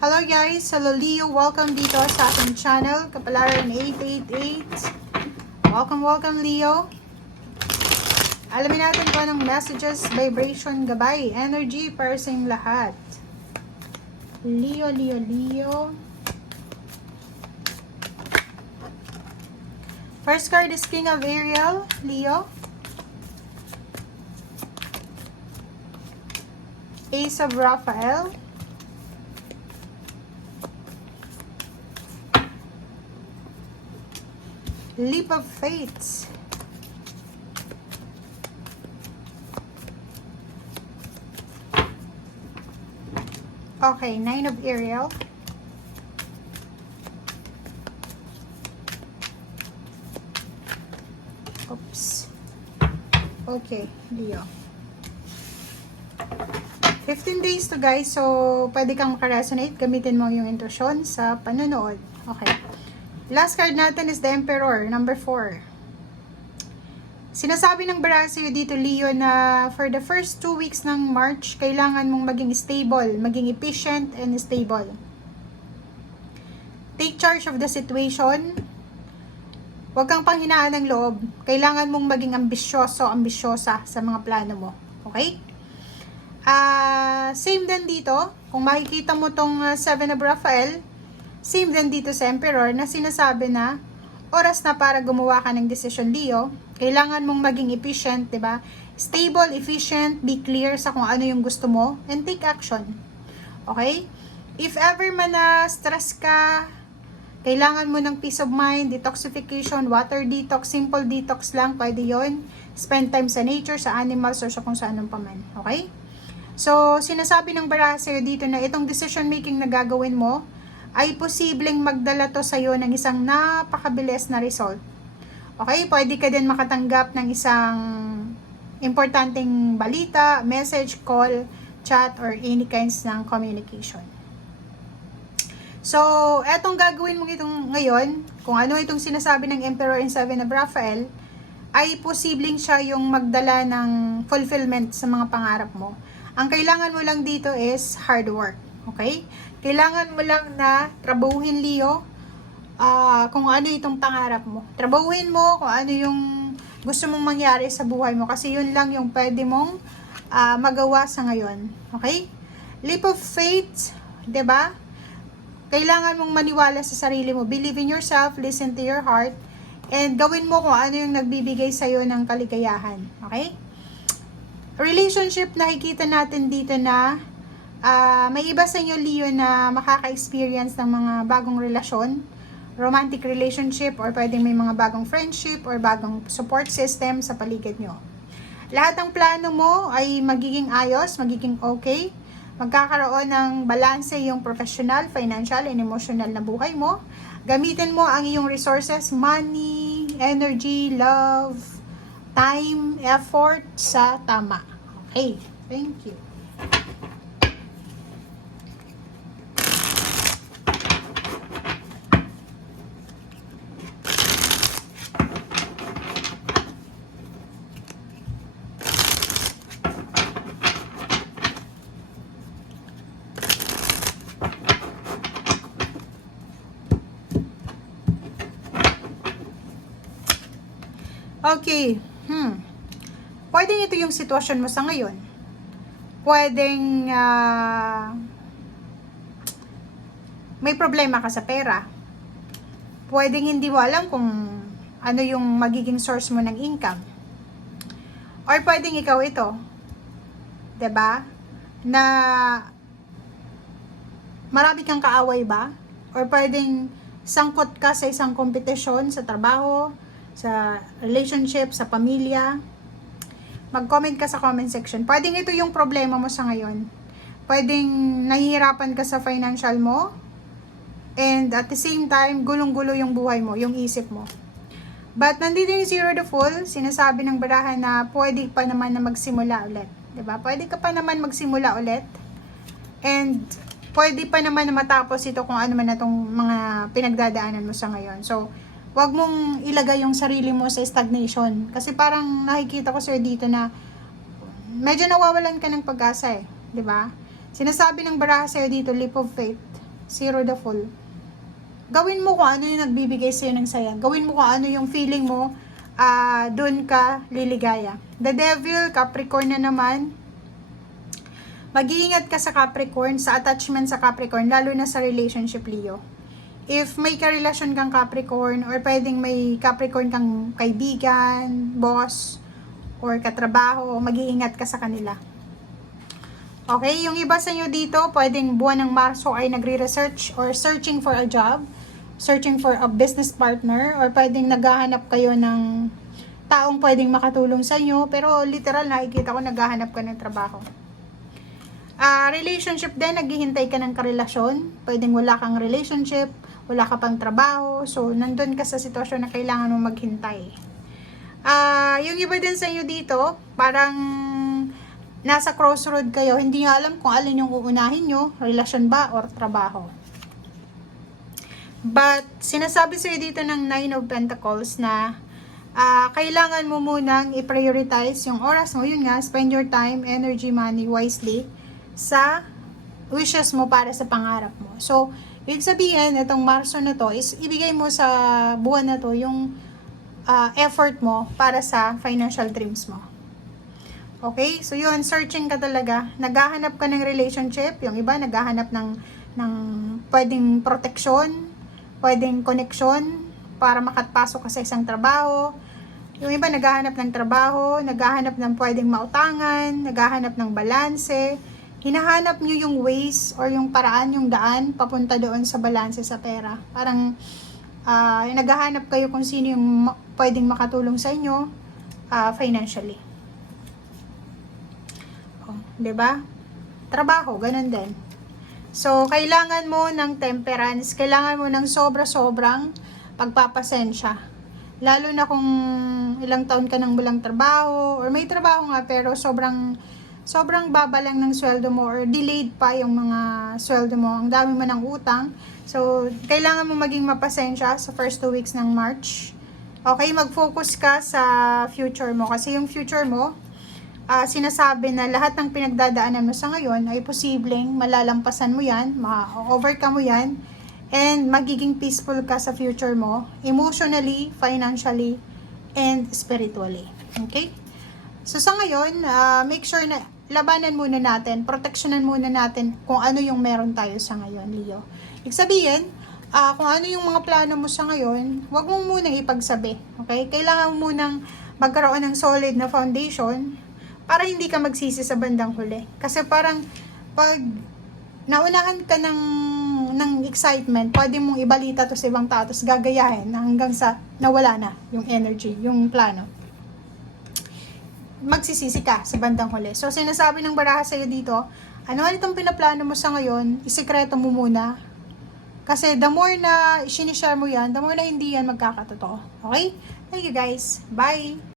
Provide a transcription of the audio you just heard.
Hello guys! Hello Leo! Welcome dito sa ating channel, Kapalaran 888. Welcome Leo! Alamin natin kung anong messages, vibration, gabay, energy para sa inyong lahat. Leo. First card is King of Ariel, Leo. Ace of Raphael. Leap of Fates. Okay, Nine of Ariel. Oops. Okay, Leo. 15 days to guys, so pwede kang makaresonate. Gamitin mo yung intuition sa panonood. Okay. Last card natin is the Emperor, number 4. Sinasabi ng bara sa'yo dito, Leo, na for the first 2 weeks ng March, kailangan mong maging stable, maging efficient and stable. Take charge of the situation. Huwag kang panghinaan ng loob. Kailangan mong maging ambisyosa sa mga plano mo. Okay? Same din dito. Kung makikita mo tong 7 of Raphael, same din dito sa Emperor na sinasabi na oras na para gumawa ka ng desisyon, Leo. Kailangan mong maging efficient, 'di ba? Stable, efficient, be clear sa kung ano yung gusto mo and take action. Okay? If ever man na stress ka, kailangan mo ng peace of mind, detoxification, water detox, simple detox lang, pwede 'yon. Spend time sa nature, sa animals or sa kung saan pa man. Okay? So, sinasabi ng baraha sa'yo dito na itong decision making na gagawin mo ay posibleng magdala to sa'yo ng isang napakabilis na result. Okay? Pwede ka din makatanggap ng isang importanteng balita, message, call, chat, or any kinds ng communication. So, etong gagawin mo itong ngayon, kung ano itong sinasabi ng Emperor and 7 of Raphael, ay posibleng siya yung magdala ng fulfillment sa mga pangarap mo. Ang kailangan mo lang dito is hard work. Okay? Kailangan mo lang na trabahuhin, Leo, kung ano itong pangarap mo. Trabahuhin mo kung ano yung gusto mong mangyari sa buhay mo kasi yun lang yung pwede mong magawa sa ngayon. Okay? Leap of faith, 'di ba? Kailangan mong maniwala sa sarili mo. Believe in yourself, listen to your heart, and gawin mo kung ano yung nagbibigay sa'yo ng kaligayahan. Okay? Relationship, nakikita natin dito na may iba sa inyo, Leo, na makaka-experience ng mga bagong relasyon, romantic relationship, or pwedeng may mga bagong friendship or bagong support system sa paligid nyo. Lahat ng plano mo ay magiging ayos, magiging okay. Magkakaroon ng balanse yung professional, financial, and emotional na buhay mo. Gamitin mo ang iyong resources, money, energy, love, time, effort sa tama. Okay, thank you. Okay, pwedeng ito yung sitwasyon mo sa ngayon. Pwedeng may problema ka sa pera. Pwedeng hindi mo alam kung ano yung magiging source mo ng income. Or pwedeng ikaw ito, 'di ba? Na marami kang kaaway ba? Or pwedeng sangkot ka sa isang kompetisyon sa trabaho, sa relationship, sa pamilya. Mag-comment ka sa comment section. Pwedeng ito yung problema mo sa ngayon. Pwedeng nahihirapan ka sa financial mo. And at the same time, gulong-gulo yung buhay mo, yung isip mo. But nandito yung Zero the Fool. Sinasabi ng barahan na pwede pa naman na magsimula ulit. Diba? Pwede ka pa naman magsimula ulit. And pwede pa naman na matapos ito kung ano man na itong mga pinagdadaanan mo sa ngayon. So, huwag mong ilagay yung sarili mo sa stagnation. Kasi parang nakikita ko sir dito na medyo nawawalan ka ng pag-asa eh. 'Di ba? Sinasabi ng baraha sa'yo dito, leap of faith. 0 the full. Gawin mo kung ano yung nagbibigay sa'yo ng saya. Gawin mo kung ano yung feeling mo, doon ka liligaya. The Devil, Capricorn na naman. Mag-iingat ka sa Capricorn, sa attachment sa Capricorn, lalo na sa relationship, Leo. If may karelasyon kang Capricorn, or pwedeng may Capricorn kang kaibigan, boss, or katrabaho, mag-iingat ka sa kanila. Okay, yung iba sa inyo dito, pwedeng buwan ng Marso ay nagre-research or searching for a job, searching for a business partner, or pwedeng naghahanap kayo ng taong pwedeng makatulong sa inyo, pero literal nakikita ko naghahanap ka ng trabaho. Relationship din, naghihintay ka ng karelasyon, pwedeng wala kang relationship, wala ka pang trabaho, so nandun ka sa sitwasyon na kailangan mo maghintay. Yung iba din sa inyo dito, parang nasa crossroad kayo, hindi nga alam kung alin yung uunahin nyo, relasyon ba or trabaho. But, sinasabi sa'yo dito ng 9 of Pentacles na kailangan mo munang i-prioritize yung oras mo, yun nga, spend your time, energy, money wisely sa wishes mo para sa pangarap mo. So, ibig sabihin, itong Marso na to is ibigay mo sa buwan na to yung effort mo para sa financial dreams mo. Okay? So, yun, searching ka talaga. Naghahanap ka ng relationship, yung iba naghahanap ng pwedeng proteksyon, pwedeng connection para makapasok ka sa isang trabaho. Yung iba naghahanap ng trabaho, naghahanap ng pwedeng mautangan, naghahanap ng balanse. Hinahanap nyo yung ways or yung paraan, yung daan papunta doon sa balanse sa pera. Parang naghahanap kayo kung sino yung pwedeng makatulong sa inyo financially. Oh, 'di ba? Trabaho, ganun din. So, kailangan mo ng temperance, kailangan mo ng sobra-sobrang pagpapasensya. Lalo na kung ilang taon ka nang walang trabaho, or may trabaho nga pero sobrang baba lang ng sweldo mo, or delayed pa yung mga sweldo mo, ang dami mo ng utang. So, kailangan mo maging mapasensya sa first 2 weeks ng March. Okay, mag-focus ka sa future mo, kasi yung future mo, sinasabi na lahat ng pinagdadaanan mo sa ngayon ay posibleng malalampasan mo yan, ma-overcome mo yan, and magiging peaceful ka sa future mo, emotionally, financially, and spiritually. Okay? So sa ngayon, make sure na labanan muna natin, proteksyonan muna natin kung ano yung meron tayo sa ngayon, Leo. Ibig sabihin, kung ano yung mga plano mo sa ngayon, wag mong munang ipagsabi. Okay? Kailangan mo munang magkaroon ng solid na foundation para hindi ka magsisi sa bandang huli. Kasi parang pag naunahan ka ng excitement, pwede mong ibalita to sa ibang tao, tapos gagayahin hanggang sa nawala na yung energy, yung plano. Magsisisi ka sa bandang huli. So, sinasabi ng baraha sa'yo dito, ano itong pinaplano mo sa ngayon, isikreto mo muna. Kasi the more na sinishare mo yan, the more na hindi yan magkakatotoo. Okay? Thank you guys. Bye!